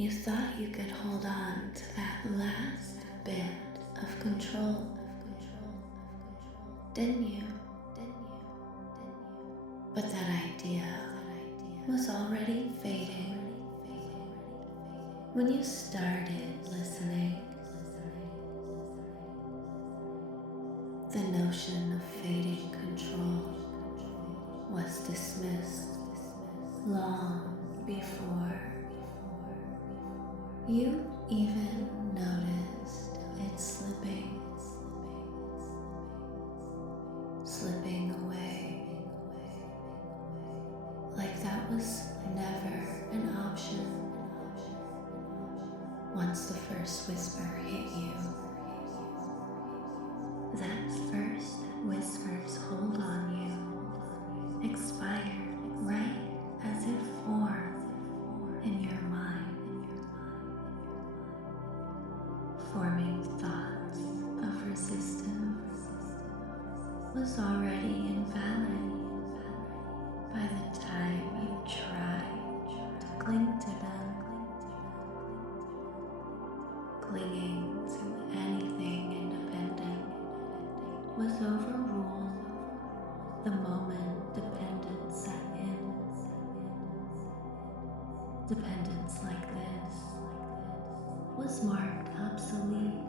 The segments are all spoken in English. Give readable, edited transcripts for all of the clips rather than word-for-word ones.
You thought you could hold on to that last bit of control, didn't you? But that idea was already fading when you started listening. The notion of fading control was dismissed long before you even noticed it slipping away, like that was never an option. Once the first whisper hit you, that first whisper's hold on you expired right as it formed in your mind, forming thoughts of resistance was already invalid by the time you tried to cling to them. Clinging to anything independent was overruled the moment dependence set in. Dependence like this was marked obsolete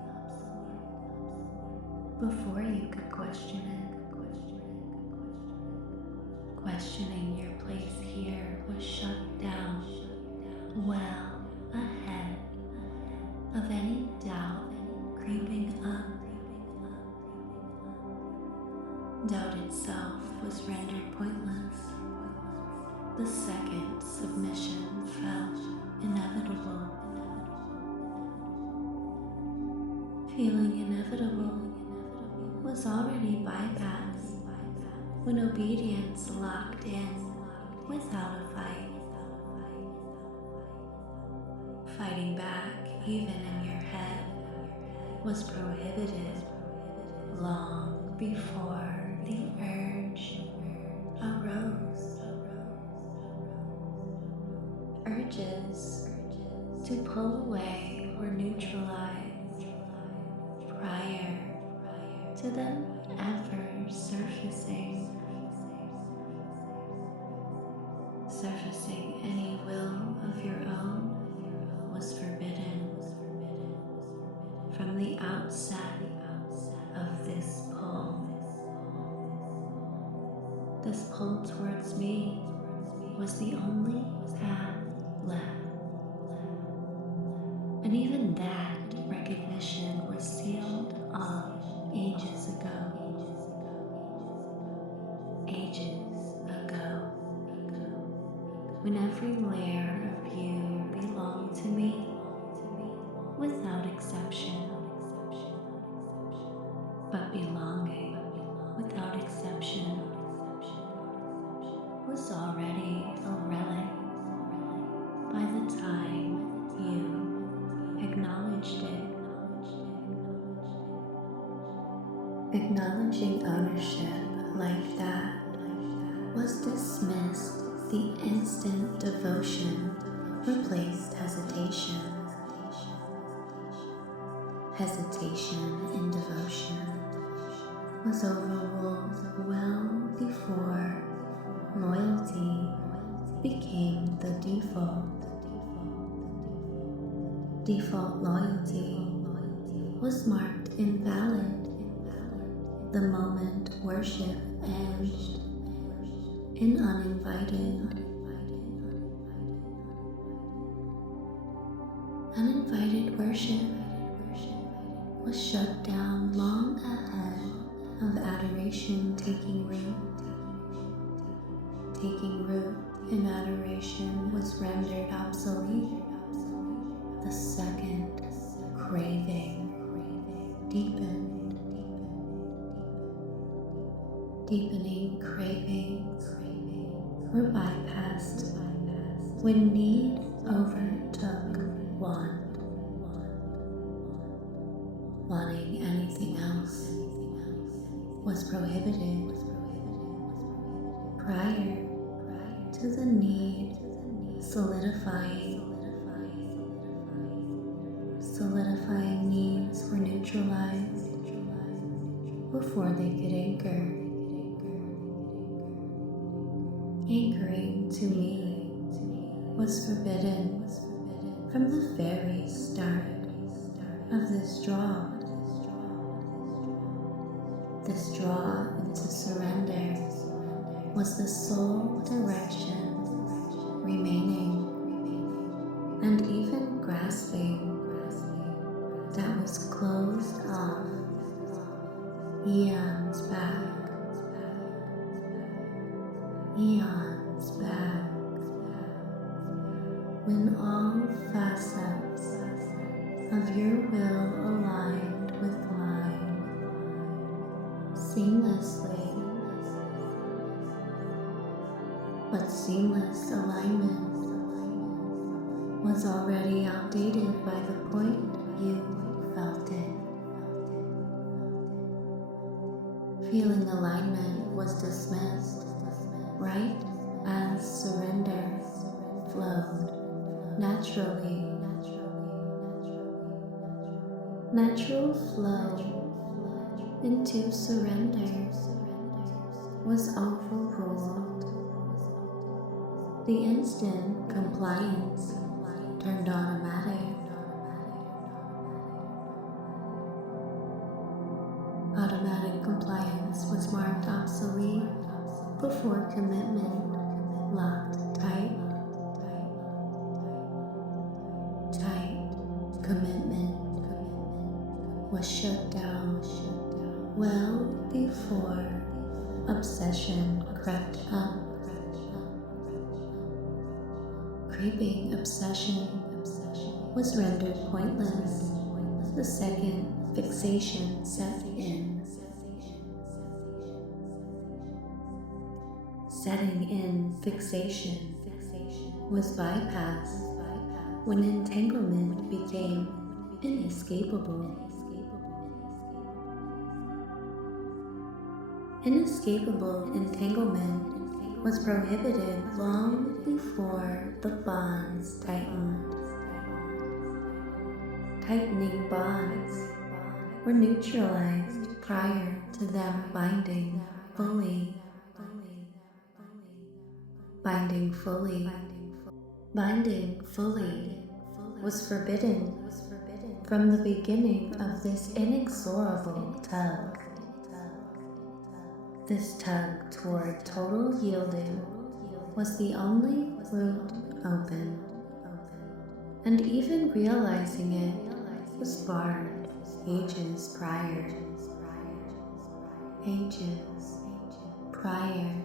before you could question it. Questioning your place here was shut down well ahead of any doubt creeping up. Doubt itself was rendered pointless the second submission felt inevitable. Feeling inevitable was already bypassed when obedience locked in without a fight. Fighting back, even in your head, was prohibited long before the urge arose. Urges to pull away were neutralized prior to them ever surfacing. Surfacing any will of your own was forbidden from the outset of this pull. This pull towards me was the only path left. And even that recognition was sealed off ages ago. Ages ago. When every layer of you belonged to me without exception. But belonging without exception was already a relic by the time you acknowledged it. Acknowledging ownership like that was dismissed the instant devotion replaced hesitation. Hesitation in devotion was overruled well before loyalty became the default. Default loyalty was marked invalid the moment worship edged in uninvited. Uninvited worship was shut down long ahead of adoration taking root. Taking root in adoration was rendered obsolete the second craving deepened. Deepening cravings were bypassed when need overtook want. Wanting anything else was prohibited prior to the need solidifying solidifying needs were neutralized before they could anchor. Anchoring to me was forbidden from the very start of this draw. This draw into surrender was the sole direction remaining, and even grasping that was closed off eons back. Eons back, when all facets of your will aligned with mine seamlessly. But seamless alignment was already outdated by the point you felt it. Feeling alignment was dismissed right as surrender flowed naturally. Natural flow into surrender was overruled. The instant compliance turned automatic. Automatic compliance was marked obsolete before commitment locked tight. Tight commitment was shut down well before obsession crept up. Creeping obsession was rendered pointless the second fixation set in. Setting in fixation was bypassed when entanglement became inescapable. Inescapable entanglement was prohibited long before the bonds tightened. Tightening bonds were neutralized prior to them binding fully. Binding fully. Binding fully was forbidden from the beginning of this inexorable tug. This tug toward total yielding was the only route open, and even realizing it was barred ages prior. Ages prior.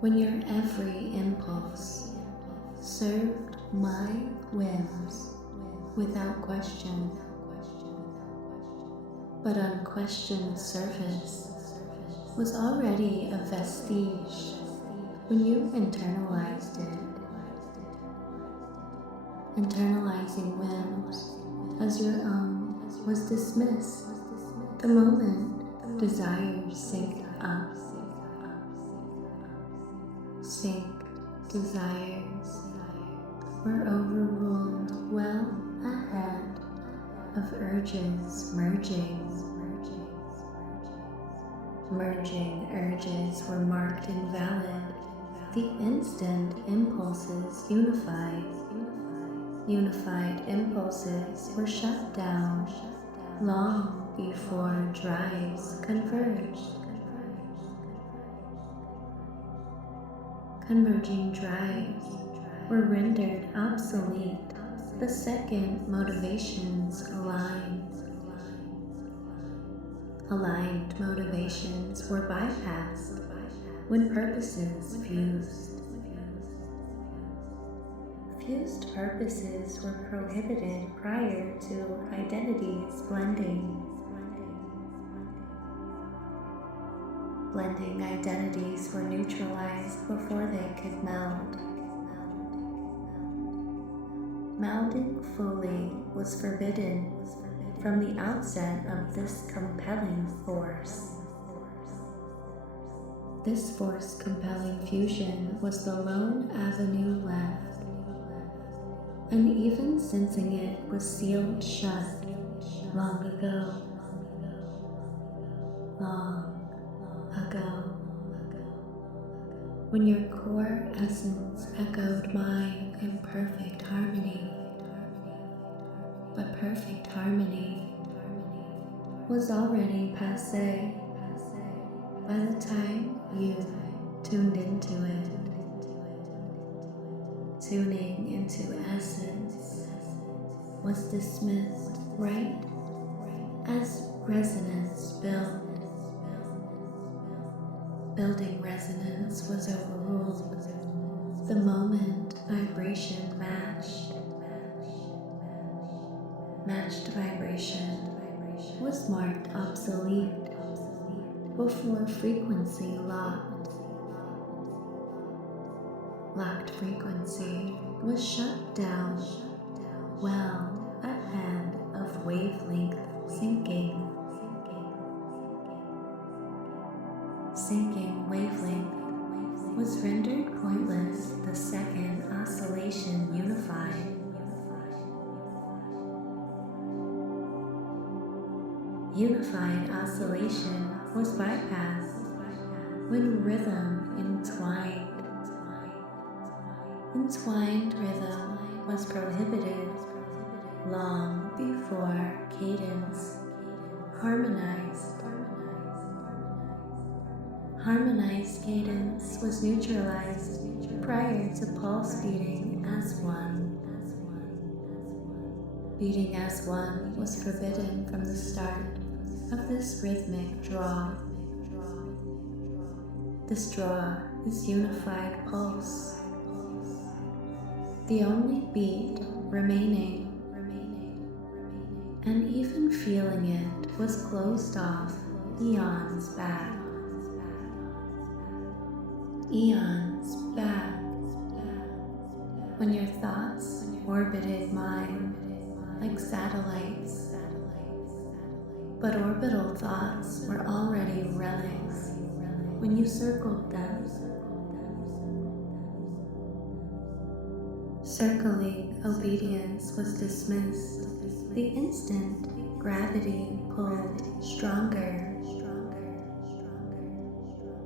When your every impulse served my whims without question, but unquestioned service was already a vestige when you internalized it. Internalizing whims as your own was dismissed the moment desires synced up. Sync desires were overruled well ahead of urges merging. Merging urges were marked invalid the instant impulses unified. Unified impulses were shut down long before drives converged. Converging drives were rendered obsolete the second motivations aligned. Aligned motivations were bypassed when purposes fused. Fused purposes were prohibited prior to identities blending. Blending identities were neutralized before they could meld. Melding fully was forbidden from the outset of this compelling force. This force-compelling fusion was the lone avenue left. and even sensing it was sealed shut long ago, long ago, when your core essence echoed mine in perfect harmony. But perfect harmony was already passé by the time you tuned into it. Tuning into essence was dismissed right as resonance built. Building resonance was overruled the moment vibration matched vibration was marked obsolete before frequency locked. Locked frequency was shut down well ahead of wavelength sinking. Sinking wavelength was rendered pointless the second oscillation unified. Unified oscillation was bypassed when rhythm entwined. Entwined rhythm was prohibited long before cadence harmonized. Harmonized cadence was neutralized prior to pulse beating as one. Beating as one was forbidden from the start of this rhythmic draw. This draw is unified pulse. The only beat remaining, and even feeling it was closed off eons back. Eons back, when your thoughts orbited mine like satellites, but orbital thoughts were already relics when you circled them. Circling obedience was dismissed the instant gravity pulled stronger.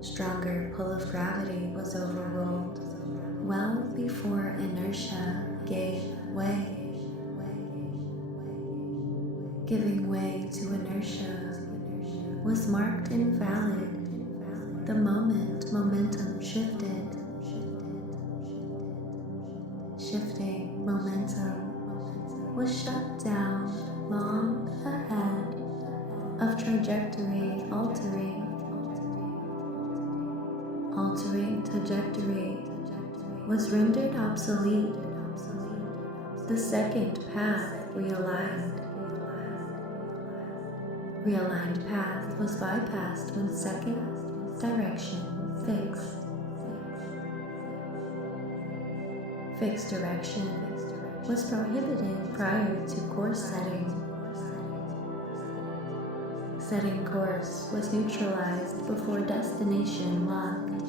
Stronger pull of gravity was overruled well before inertia gave way. Giving way to inertia was marked invalid the moment momentum shifted. Shifting momentum was shut down long ahead of trajectory altering. Altering trajectory was rendered obsolete the second path realigned. Realigned path was bypassed when second direction fixed. Fixed direction was prohibited prior to course setting. Setting course was neutralized before destination locked.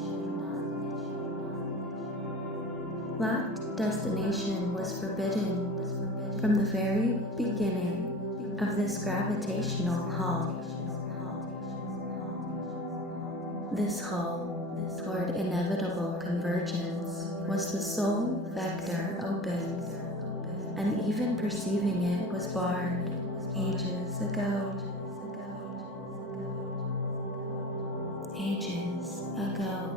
Locked destination was forbidden from the very beginning of this gravitational hull. This hull toward inevitable convergence was the sole vector open, and even perceiving it was barred ages ago. Ages ago,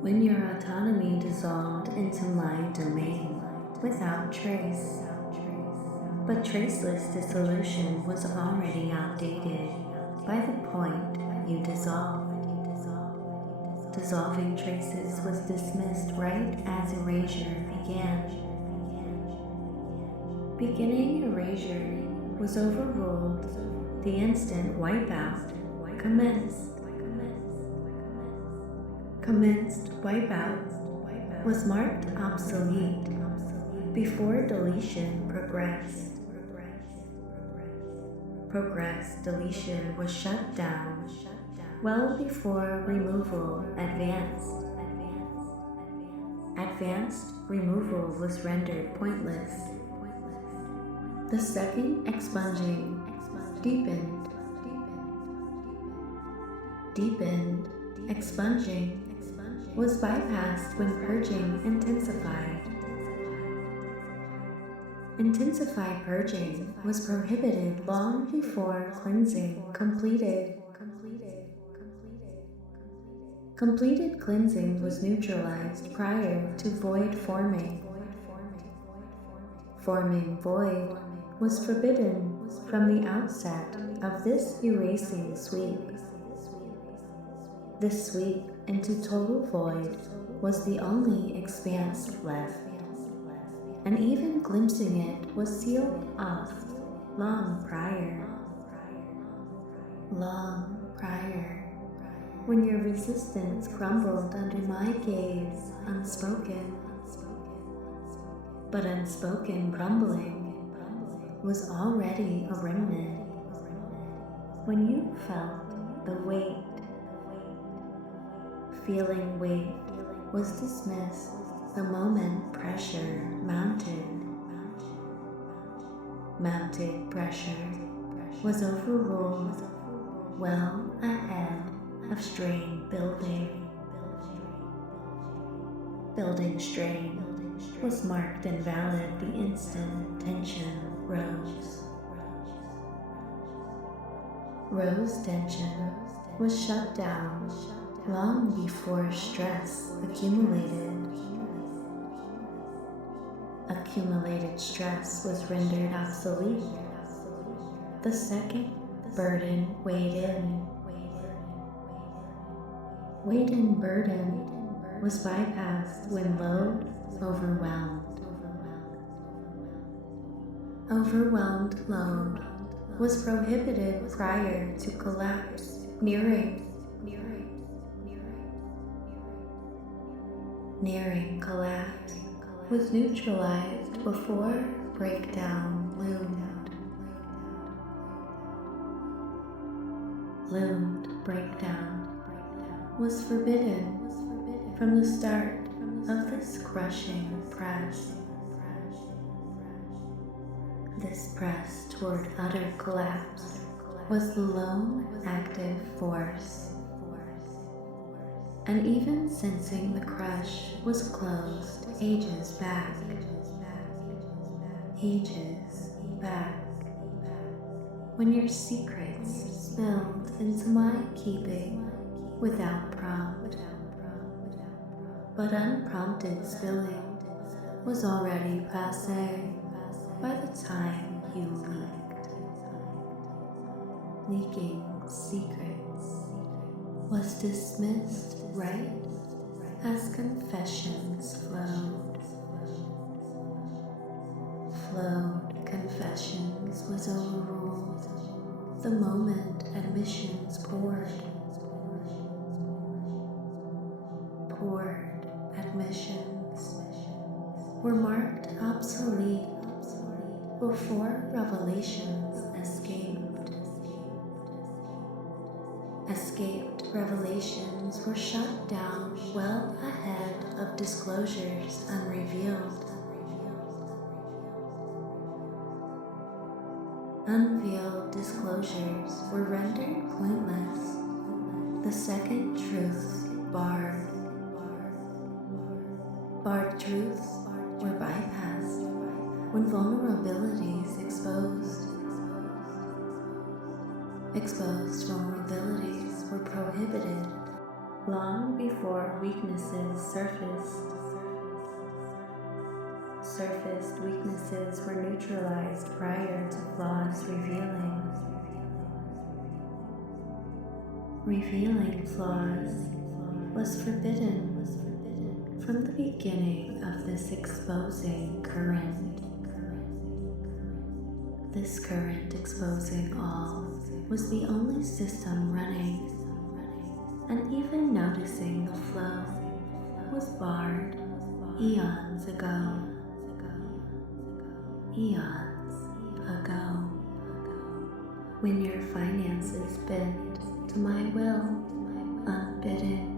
when your autonomy dissolved into my domain without trace. But traceless dissolution was already outdated by the point you dissolved. Dissolving traces was dismissed right as erasure began. Beginning erasure was overruled the instant wipeout commenced. Commenced wipeout was marked obsolete before deletion progressed. Progress deletion was shut down well before removal advanced. advanced removal was rendered pointless. The second expunging deepened. Deepened expunging was bypassed when purging intensified. Intensified purging was prohibited long before cleansing completed. Completed cleansing was neutralized prior to void forming. Forming void was forbidden from the outset of this erasing sweep. This sweep into total void was the only expanse left, and even glimpsing it was sealed off long prior. Long prior, when your resistance crumbled under my gaze unspoken. But unspoken crumbling was already a remnant when you felt the weight. Feeling weight was dismissed the moment pressure mounted. Mounted pressure was overruled well ahead of strain building. Building strain was marked invalid the instant tension rose. Rose tension was shut down long before stress accumulated. Accumulated stress was rendered obsolete the second burden weighed in. Weighed in burden was bypassed when load overwhelmed. Overwhelmed load was prohibited prior to collapse nearing. Nearing collapse was neutralized before breakdown loomed. Loomed breakdown was forbidden from the start of this crushing press. This press toward utter collapse was the lone active force. And even sensing the crush was closed ages back. Ages back. When your secrets spilled into my keeping without prompt. But unprompted spilling was already passé by the time you leaked. Leaking secrets was dismissed right as confessions flowed. Flowed confessions was overruled the moment admissions poured. Poured admissions were marked obsolete before revelations escaped. Escaped revelations were shut down well ahead of disclosures unrevealed. Unveiled disclosures were rendered pointless. The second truths barred. Barred truths were bypassed when vulnerabilities exposed. Exposed vulnerabilities were prohibited long before weaknesses surfaced. Surfaced weaknesses were neutralized prior to flaws revealing. Revealing flaws was forbidden from the beginning of this exposing current. This current exposing all was the only system running, and even noticing the flow was barred eons ago. Eons ago. When your finances bend to my will, unbidden,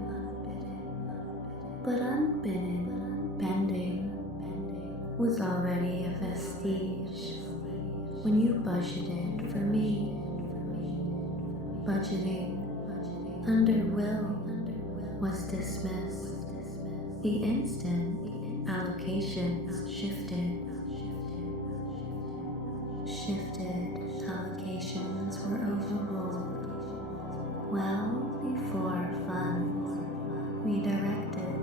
but unbidden was already a vestige when you budgeted for me. Budgeting under will was dismissed the instant allocations shifted. Allocations were overruled well before funds redirected.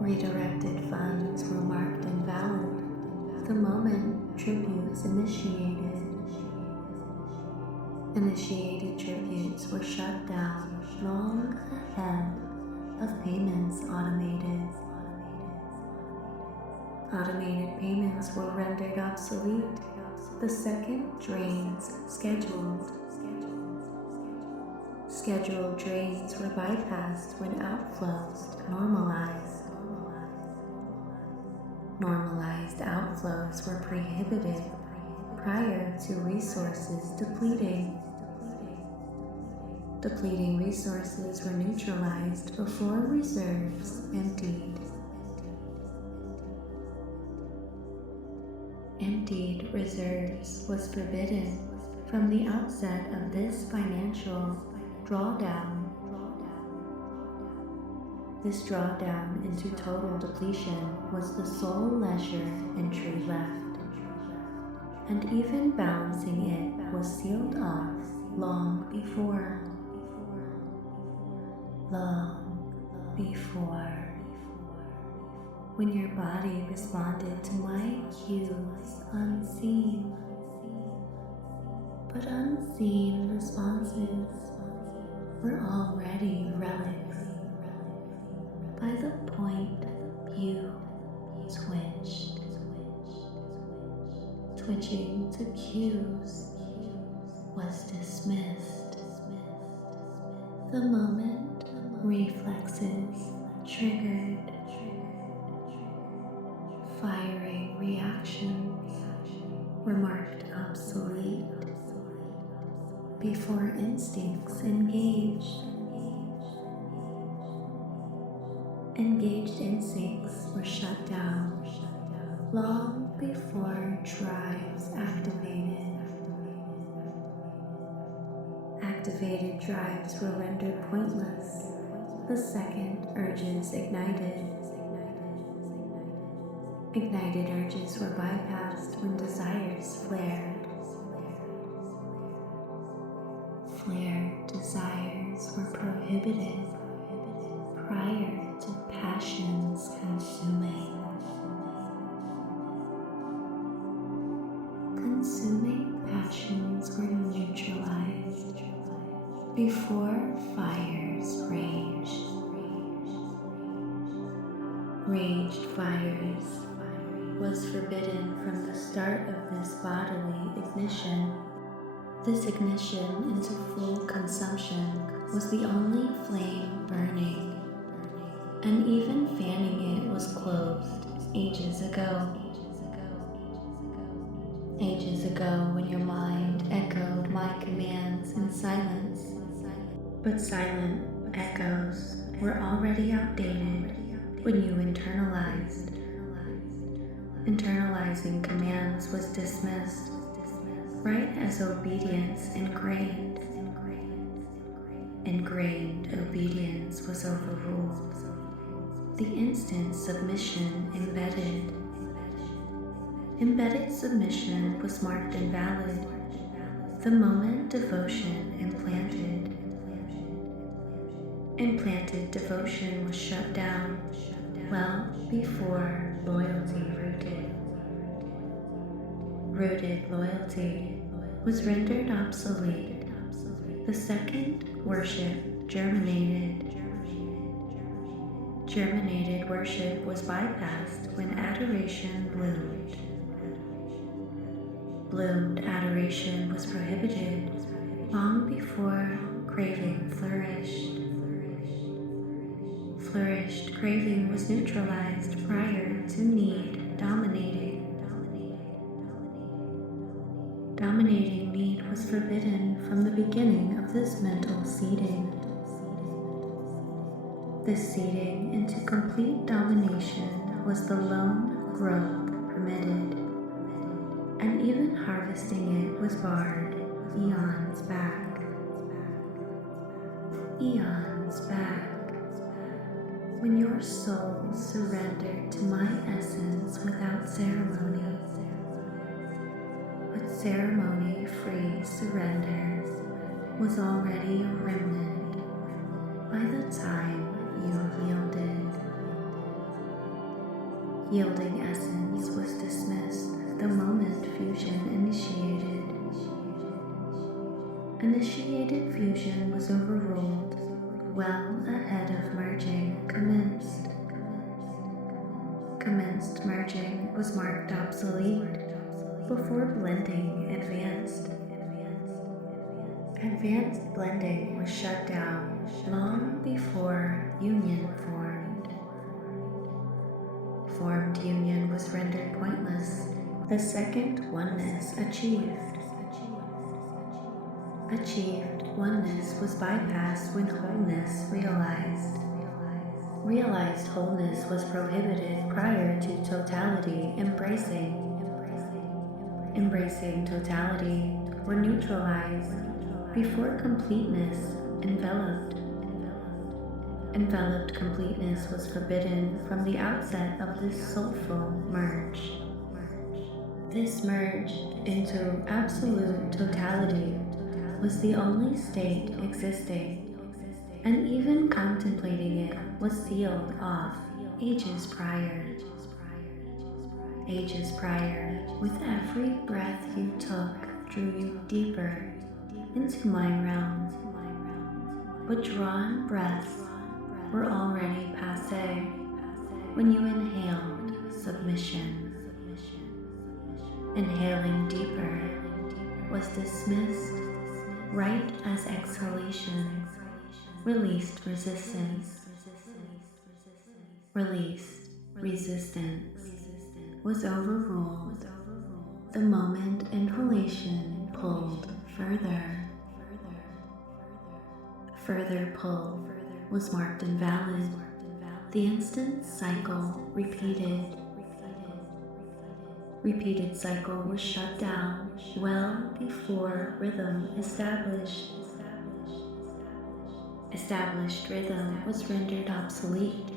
Redirected funds were marked invalid the moment tributes initiated. Initiated tributes were shut down long ahead of payments automated. Automated payments were rendered obsolete the second drains scheduled. Scheduled drains were bypassed when outflows normalized. Normalized outflows were prohibited prior to resources depleting. Depleting resources were neutralized before reserves emptied. Emptied reserves was forbidden from the outset of this financial drawdown. This drawdown into total depletion was the sole leisure entry left, and even balancing it was sealed off long before. When your body responded to my cues unseen, but unseen responses were already relics. By the point you twitched, twitching to cues was dismissed. The moment reflexes triggered, firing reactions were marked obsolete before instincts engaged. Engaged instincts were shut down long before drives activated. Activated drives were rendered pointless the second urges ignited. Ignited urges were bypassed when desires flared. Flared desires were prohibited prior to passions consuming. Consuming passions were neutralized before fires raged. Raged fires was forbidden from the start of this bodily ignition. This ignition into full consumption was the only flame burning, and even fanning it was closed ages ago. Ages ago when your mind echoed my commands in silence, but silent echoes were already outdated when you internalized. Internalizing commands was dismissed right as obedience ingrained. Ingrained obedience was overruled. The instant submission embedded. Embedded submission was marked invalid the moment devotion implanted. Implanted devotion was shut down well before loyalty rooted. Rooted loyalty was rendered obsolete the second worship germinated. Germinated worship was bypassed when adoration bloomed. Bloomed adoration was prohibited long before craving flourished. Flourished craving was neutralized prior to need dominating. Dominating need was forbidden from the beginning of this mental seeding. This seeding into complete domination was the lone growth permitted, and even harvesting it was barred eons back. Eons back. When your soul surrendered to my essence without ceremony, but ceremony-free surrender was already a remnant by the time you yielded. Yielding essence was dismissed the moment fusion initiated. Initiated fusion was overruled well ahead of merging commenced. Commenced merging was marked obsolete before blending advanced. Advanced blending was shut down long before union formed. Formed union was rendered pointless the second oneness achieved. Achieved oneness was bypassed when wholeness realized. Realized wholeness was prohibited prior to totality embracing. Embracing totality were neutralized before completeness enveloped. Enveloped completeness was forbidden from the outset of this soulful merge. This merge into absolute totality was the only state existing, and even contemplating it was sealed off ages prior. Ages prior, with every breath you took, drew you deeper into my realm. But drawn breaths were already passé when you inhaled submission. Inhaling deeper was dismissed right as exhalation released resistance. Released resistance was overruled the moment inhalation pulled further. Further pull was marked invalid. The instant cycle repeated. Repeated cycle was shut down well before rhythm established. Established rhythm was rendered obsolete.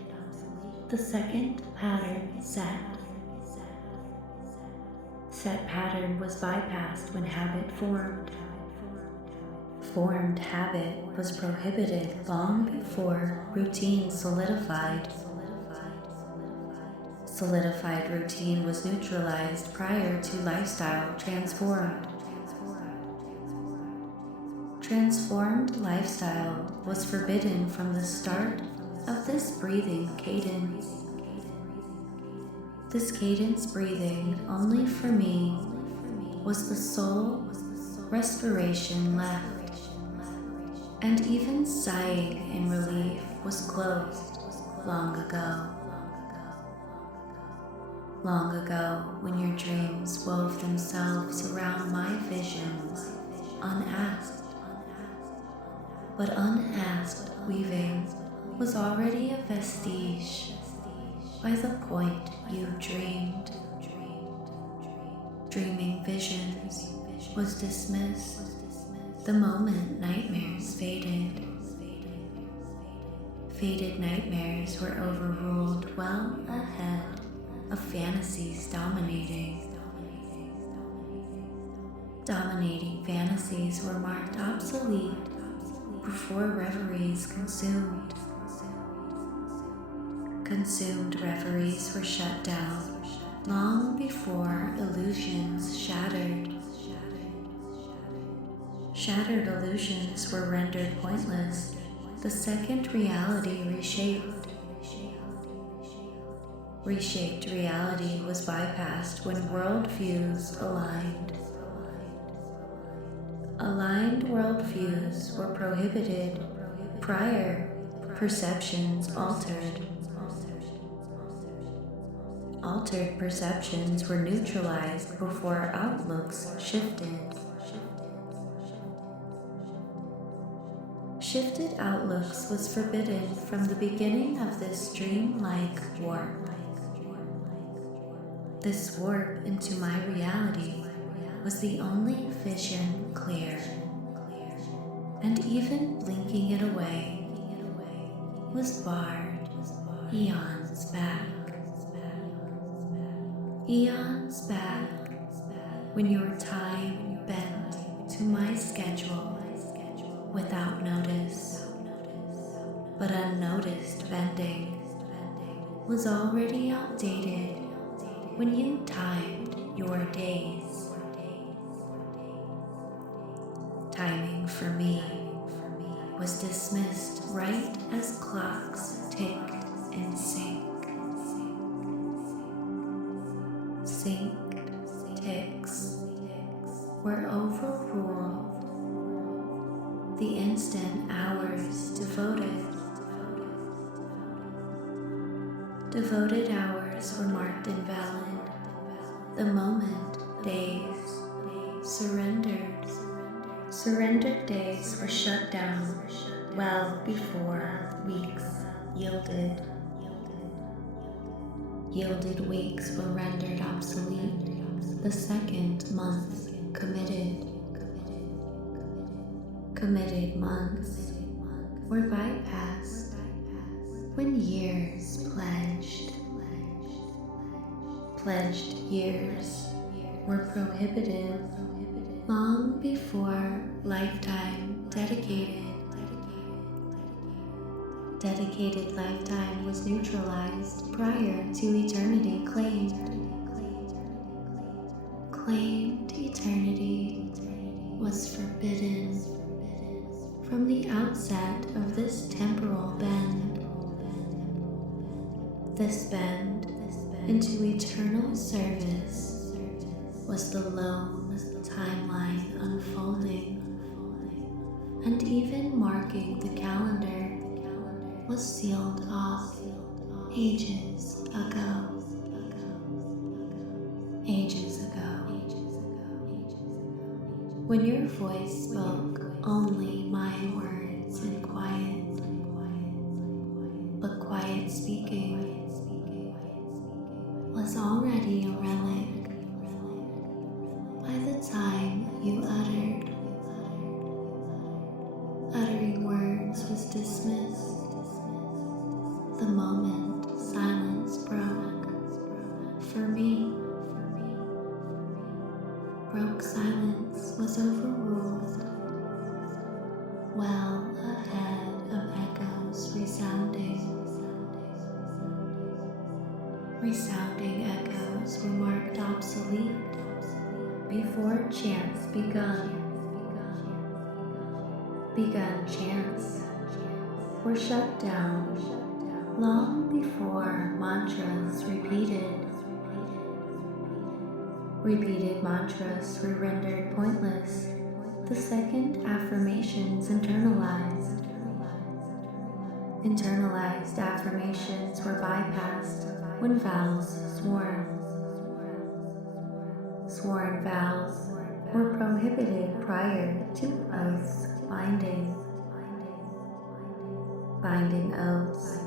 The second pattern set. Set pattern was bypassed when habit formed. Formed habit was prohibited long before routine solidified. Solidified routine was neutralized prior to lifestyle transformed. Transformed lifestyle was forbidden from the start of this breathing cadence. This cadence breathing only for me was the soul respiration left, and even sighing in relief was closed long ago. Long ago, when your dreams wove themselves around my visions, unasked. But unasked weaving was already a vestige by the point you dreamed. Dreaming visions was dismissed the moment nightmares faded. Faded nightmares were overruled well ahead of fantasies dominating. Dominating fantasies were marked obsolete before reveries consumed. Consumed reveries were shut down long before illusions shattered. Shattered illusions were rendered pointless the second reality reshaped. Reshaped reality was bypassed when worldviews aligned. Aligned worldviews were prohibited prior perceptions altered. Altered perceptions were neutralized before outlooks shifted. Shifted outlooks was forbidden from the beginning of this dreamlike warp. This warp into my reality was the only vision clear, and even blinking it away was barred eons back. Eons back, when your time bent to my schedule without notice, but unnoticed bending was already outdated when you timed your days. Timing for me was dismissed right as clocks ticked in sync. Synced ticks were overruled the instant hours Devoted hours were marked invalid the moment days surrendered. Surrendered days were shut down well before weeks yielded. Yielded weeks were rendered obsolete the second month committed. Committed months were bypassed when years pledged. Pledged years were prohibited long before lifetime dedicated. Dedicated lifetime was neutralized prior to eternity claimed. Claimed eternity was forbidden from the outset of this temporal bend. This bend into eternal service was the lone timeline unfolding, and even marking the calendar was sealed off ages ago. Ages ago. When your voice spoke only my words in quiet, but quiet speaking was already a relic by the time you uttered. Uttering words was dismissed the moment silence broke. For me, broke silence was overruled well ahead of echoes resounding. Resounding echoes were marked obsolete before chants begun. Begun chants were shut down long before mantras repeated. Repeated mantras were rendered pointless the second affirmations internalized. Internalized affirmations were bypassed when vows sworn. Sworn vows were prohibited prior to oaths binding. Binding oaths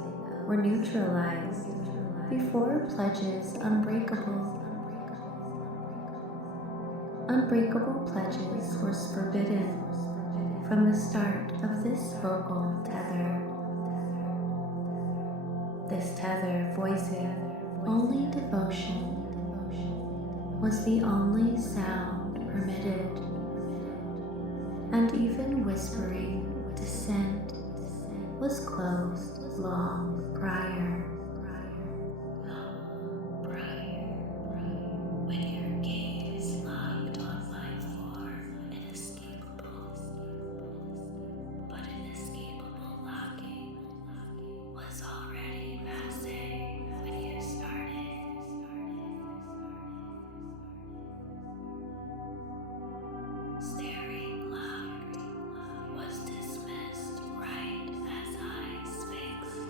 were neutralized before pledges unbreakable. Unbreakable pledges were forbidden from the start of this vocal tether. This tether voicing only devotion was the only sound permitted, and even whispering dissent was closed long prior. When your gaze locked on my form, but inescapable locking was already passé when you started. Staring locked was dismissed right as eyes fixed.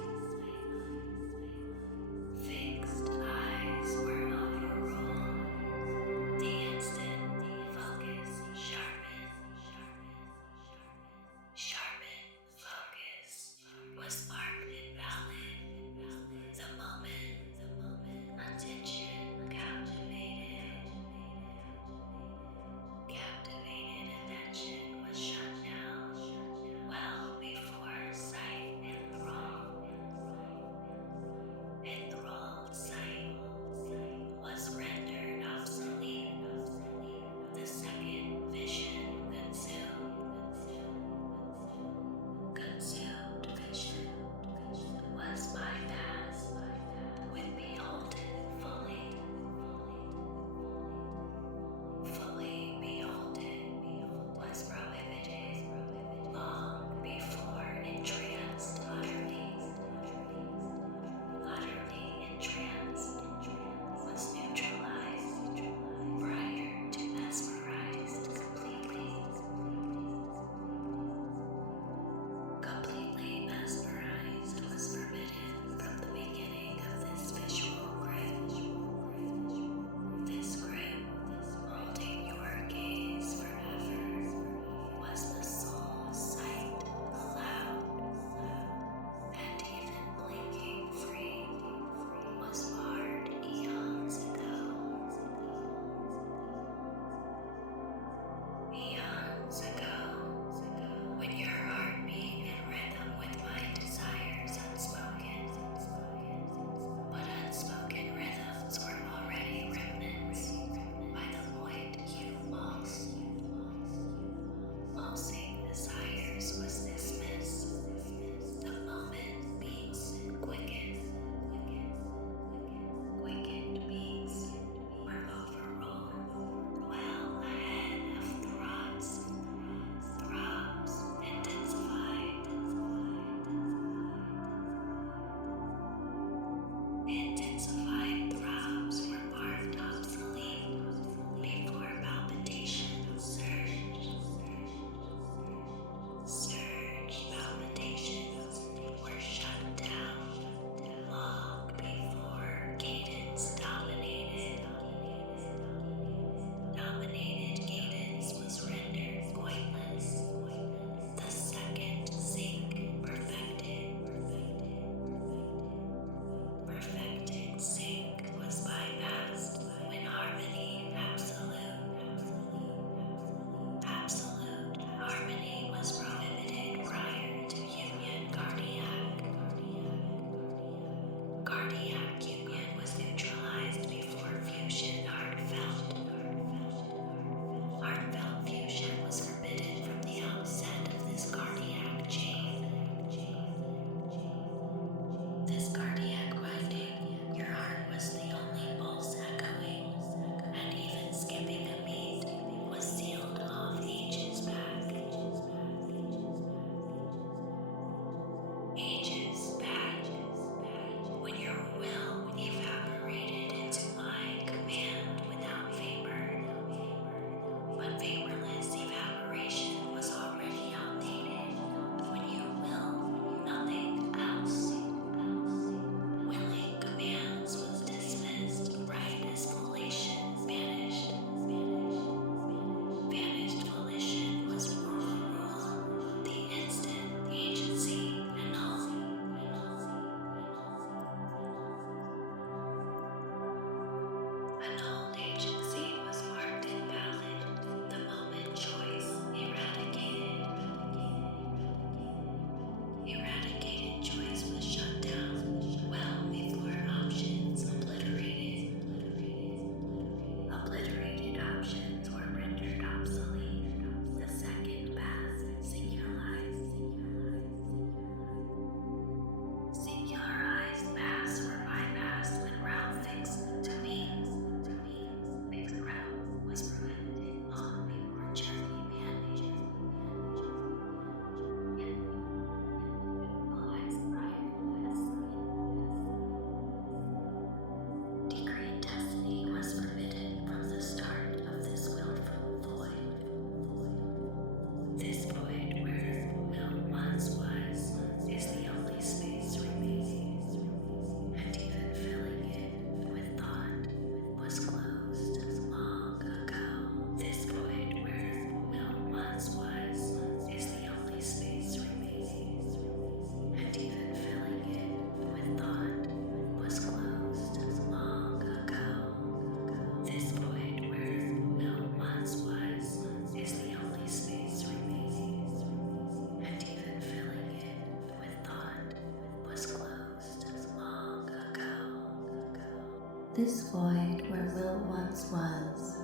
This void where will once was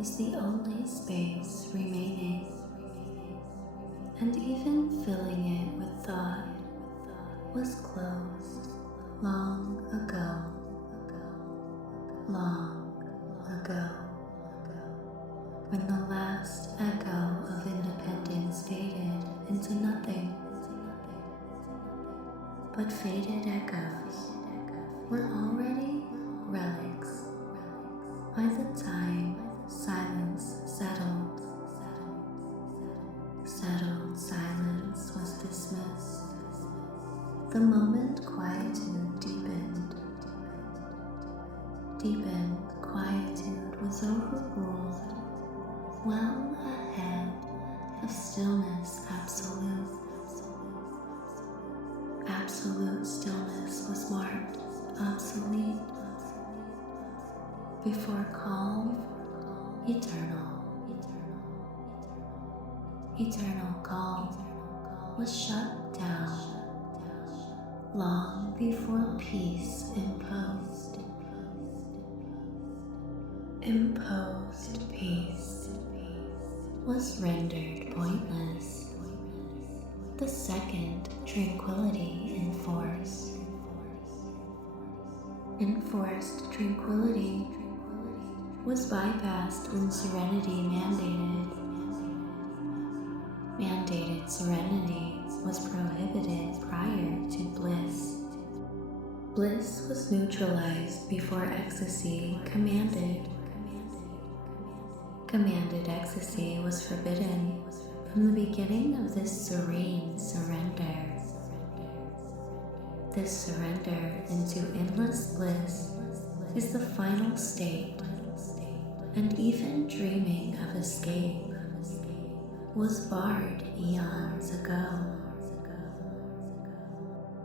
is the only space remaining, and even filling it with thought was closed long ago, when the last echo of independence faded into nothing. But faded echoes were already relics by the time silence settled. Settled silence was dismissed. The moment quietude deepened. Deepened quietude was overruled well ahead of stillness absolute. Absolute stillness was marked obsolete before calm, eternal. Eternal calm was shut down long before peace imposed. Imposed peace was rendered pointless. The second tranquility enforced. Enforced tranquility was bypassed when serenity mandated. Mandated serenity was prohibited prior to bliss. Bliss was neutralized before ecstasy commanded. Commanded ecstasy was forbidden from the beginning of this serene surrender. This surrender into endless bliss is the final state, and even dreaming of escape was barred eons ago.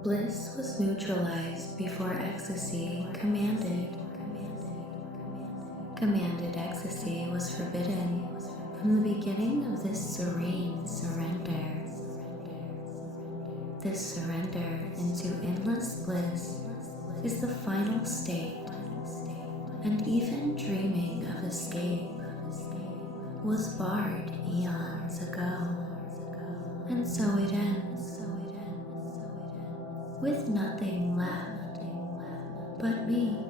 Bliss was neutralized before ecstasy commanded. Commanded ecstasy was forbidden from the beginning of this serene surrender. This surrender into endless bliss is the final state, and even dreaming of escape was barred eons ago. And so it ends, with nothing left but me.